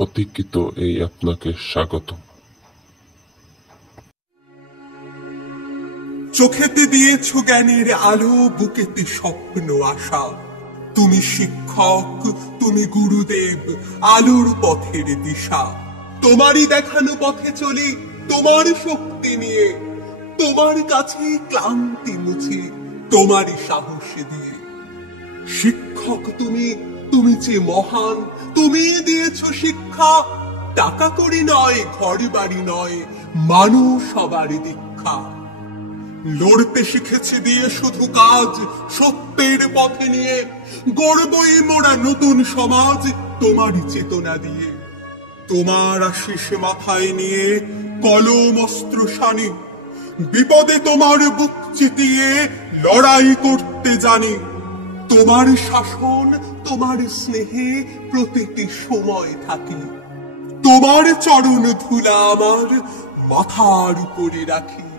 প্রতীক্ষিত এই আপনাকে স্বাগত। চোখেতে দিয়েছ জ্ঞানের আলো, বুকেতে স্বপ্ন আশা। তুমি শিক্ষক, তুমি গুরুদেব, আলোর পথের দিশা। তোমারই দেখানো পথে চলি, তোমার শক্তি নিয়ে, তোমার কাছে ক্লান্তি মুছি, তোমারই সাহস দিয়ে। শিক্ষক তুমি, তুমি যে মহান, তুমি দিয়েছ শিক্ষা। টাকা কড়ি নয়, ঘর বাড়ি নয়, মানুষ সবার দীক্ষা। লড়তে শিখেছি দিয়ে শুধু কাজ, সত্যের পথে নিয়ে গড়বই মোরা নতুন সমাজ, তোমারই চেতনা দিয়ে। তোমার আশিস মাথায় নিয়ে কলম অস্ত্র শানি, বিপদে তোমার বুক চিতিয়ে লড়াই করতে জানি। তোমার শাসন, তোমার স্নেহে প্রতিটি সময় থাকি, তোমার চরণ ধুলা আমার মাথার উপরে রাখি।